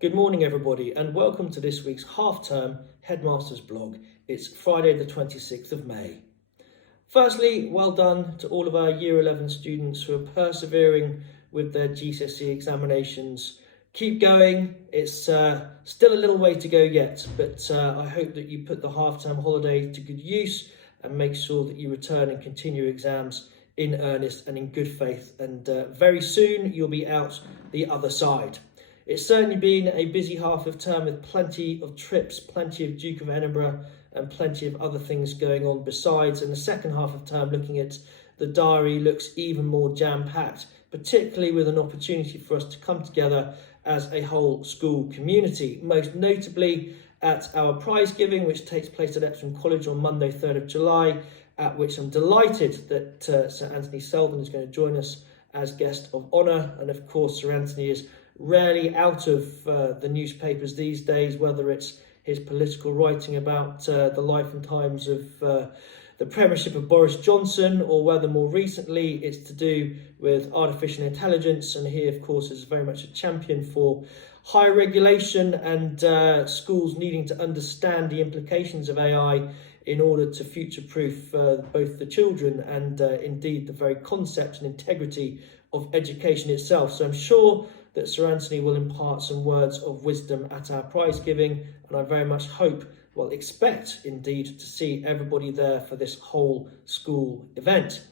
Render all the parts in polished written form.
Good morning, everybody, and welcome to this week's half-term Headmaster's blog. It's Friday the 26th of May. Firstly, well done to all of our Year 11 students who are persevering with their GCSE examinations. Keep going. It's still a little way to go yet, but I hope that you put the half-term holiday to good use and make sure that you return and continue exams in earnest and in good faith. And very soon you'll be out the other side. It's certainly been a busy half of term with plenty of trips, plenty of Duke of Edinburgh and plenty of other things going on besides. And the second half of term, looking at the diary, looks even more jam-packed, particularly with an opportunity for us to come together as a whole school community, most notably at our prize giving, which takes place at Epsom College on Monday, 3rd of July, at which I'm delighted that Sir Anthony Selden is going to join us as guest of honour. And of course, Sir Anthony is rarely out of the newspapers these days, whether it's his political writing about the life and times of the premiership of Boris Johnson, or whether more recently it's to do with artificial intelligence. And he, of course, is very much a champion for higher regulation and schools needing to understand the implications of AI in order to future-proof both the children and indeed the very concept and integrity of education itself. So I'm sure that Sir Anthony will impart some words of wisdom at our prize giving, and I very much hope, well, expect indeed to see everybody there for this whole school event.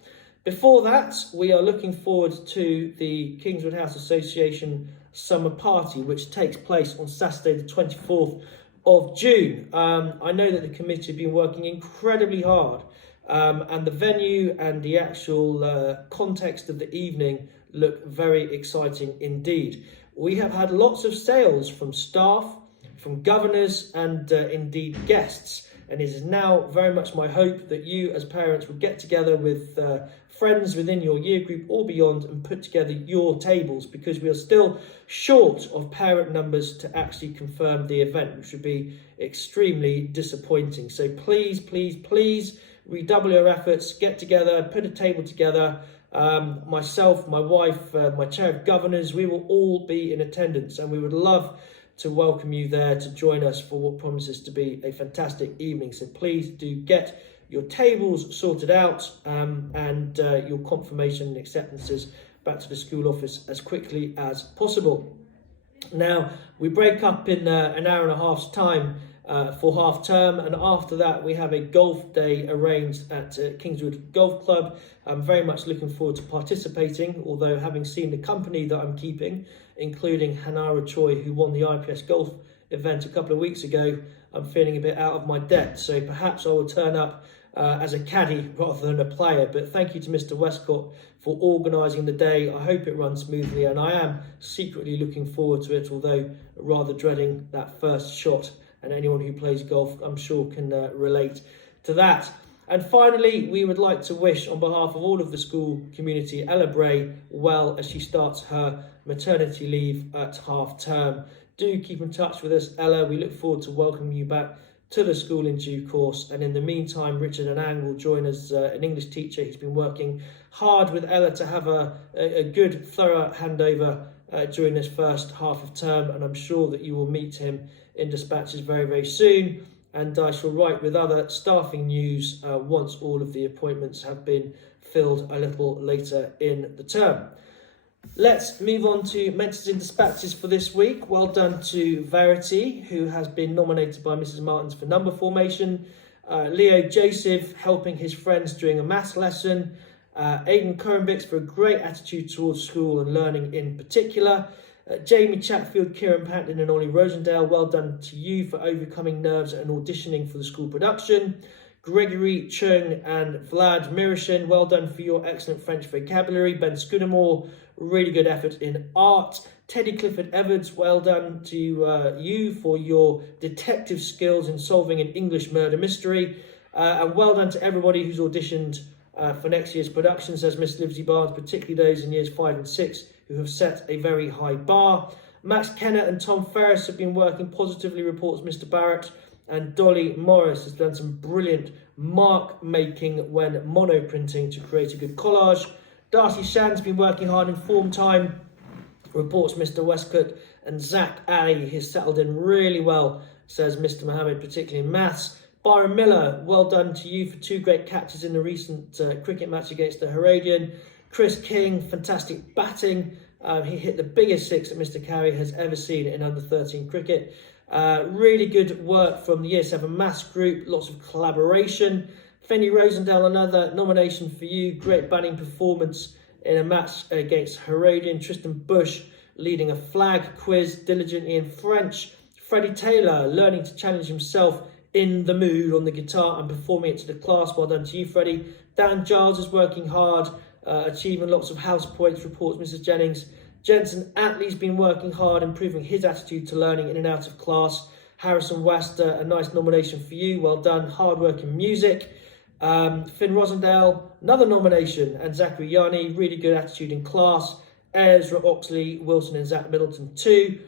Before that, we are looking forward to the Kingswood House Association Summer Party, which takes place on Saturday the 24th of June. I know that the committee have been working incredibly hard, and the venue and the actual context of the evening look very exciting indeed. We have had lots of sales from staff, from governors and indeed guests, and it is now very much my hope that you as parents will get together with friends within your year group or beyond and put together your tables, because we are still short of parent numbers to actually confirm the event, which would be extremely disappointing. So please, please, please redouble your efforts, get together, put a table together. Myself, my wife, my chair of governors, we will all be in attendance, and we would love to welcome you there to join us for what promises to be a fantastic evening. So please do get your tables sorted out and your confirmation and acceptances back to the school office as quickly as possible. Now, we break up in an hour and a half's time for half term, and after that we have a golf day arranged at Kingswood Golf Club. I'm very much looking forward to participating, although having seen the company that I'm keeping, including Hanara Choi, who won the IPS golf event a couple of weeks ago, I'm feeling a bit out of my depth, so perhaps I will turn up as a caddy rather than a player. But thank you to Mr. Westcott for organising the day. I hope it runs smoothly, and I am secretly looking forward to it, although rather dreading that first shot, and anyone who plays golf I'm sure can relate to that. And finally, we would like to wish, on behalf of all of the school community, Ella Bray well as she starts her maternity leave at half term. Do keep in touch with us, Ella. We look forward to welcoming you back to the school in due course. And in the meantime, Richard Anang will join us, an English teacher who's been working hard with Ella to have a good, thorough handover during this first half of term. And I'm sure that you will meet him in dispatches very, very soon. And I shall write with other staffing news once all of the appointments have been filled a little later in the term. Let's move on to Mentions in Dispatches for this week. Well done to Verity, who has been nominated by Mrs. Martins for number formation. Leo Joseph helping his friends during a maths lesson. Aidan Currenbix for a great attitude towards school and learning in particular. Jamie Chatfield, Kieran Panton and Ollie Rosendale, well done to you for overcoming nerves and auditioning for the school production. Gregory Chung and Vlad Mirishin, well done for your excellent French vocabulary. Ben Scudamore, really good effort in art. Teddy Clifford Evans, well done to you for your detective skills in solving an English murder mystery. And well done to everybody who's auditioned for next year's production, says Miss Livesey Barnes, particularly those in years 5 and 6 who have set a very high bar. Max Kenner and Tom Ferris have been working positively, reports Mr. Barrett. And Dolly Morris has done some brilliant mark making when monoprinting to create a good collage. Darcy Shand's been working hard in form time, reports Mr. Westcott. And Zach Ali has settled in really well, says Mr. Mohammed, particularly in maths. Byron Miller, well done to you for 2 great catches in the recent cricket match against the Herodian. Chris King, fantastic batting. He hit the biggest 6 that Mr. Carey has ever seen in under 13 cricket. Really good work from the Year 7 Maths group, lots of collaboration. Fenny Rosendale, another nomination for you. Great batting performance in a match against Herodian. Tristan Bush leading a flag quiz diligently in French. Freddie Taylor learning to challenge himself in the mood on the guitar and performing it to the class. Well done to you, Freddie. Dan Giles is working hard, achieving lots of house points, reports Mrs. Jennings. Jensen Atley's been working hard, improving his attitude to learning in and out of class. Harrison West, a nice nomination for you. Well done. Hard work in music. Finn Rosendale, another nomination. And Zachary Yanni, really good attitude in class. Ezra Oxley, Wilson and Zach Middleton too.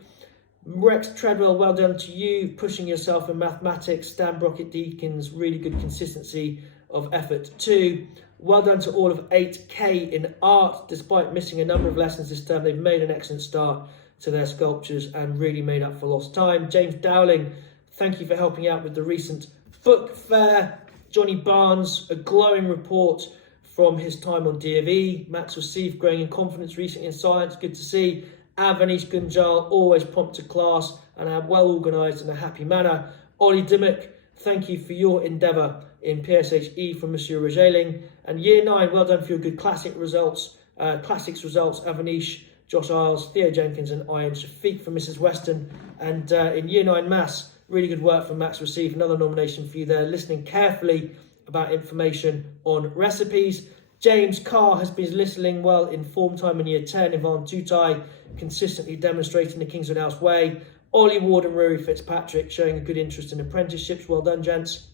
Rex Treadwell, well done to you, pushing yourself in mathematics. Stan Brockett Deakins, really good consistency of effort too. Well done to all of 8K in art. Despite missing a number of lessons this term, they've made an excellent start to their sculptures and really made up for lost time. James Dowling, thank you for helping out with the recent book fair. Johnny Barnes, a glowing report from his time on DFE. Max Received, growing in confidence recently in science, good to see. Avanish Gunjal, always prompt to class and well organised in a happy manner. Ollie Dimmock, thank you for your endeavour in PSHE from Monsieur Rogeling. And Year 9, well done for your good classics results. Avanish, Josh Isles, Theo Jenkins and Ian Shafiq from Mrs. Weston. And in Year 9 Maths, really good work from Max Received. Another nomination for you there, listening carefully about information on recipes. James Carr has been listening well in form time in Year 10. Ivan Tutai consistently demonstrating the Kingswood House way. Ollie Ward and Rory Fitzpatrick showing a good interest in apprenticeships. Well done, gents,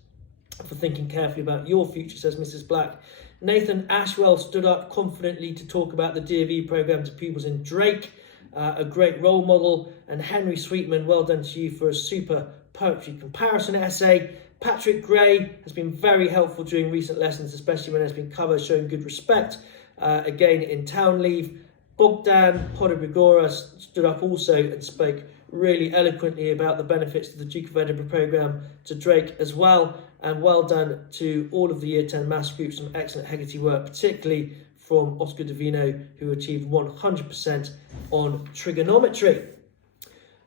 for thinking carefully about your future, says Mrs. Black. Nathan Ashwell stood up confidently to talk about the DFE programme to pupils in Drake. A great role model. And Henry Sweetman, well done to you for a super poetry comparison essay. Patrick Gray has been very helpful during recent lessons, especially when there's been cover showing good respect. Again, in town leave. Bogdan Podobigora stood up also and spoke really eloquently about the benefits of the Duke of Edinburgh programme to Drake as well. And well done to all of the Year 10 maths groups, some excellent Hegarty work, particularly from Oscar Davino, who achieved 100% on trigonometry.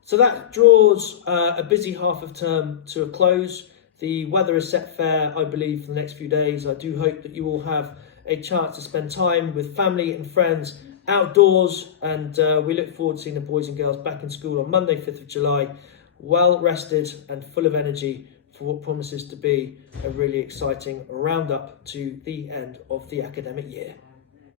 So that draws a busy half of term to a close. The weather is set fair, I believe, for the next few days. I do hope that you all have a chance to spend time with family and friends outdoors, and we look forward to seeing the boys and girls back in school on Monday, 5th of July, well rested and full of energy for what promises to be a really exciting roundup to the end of the academic year.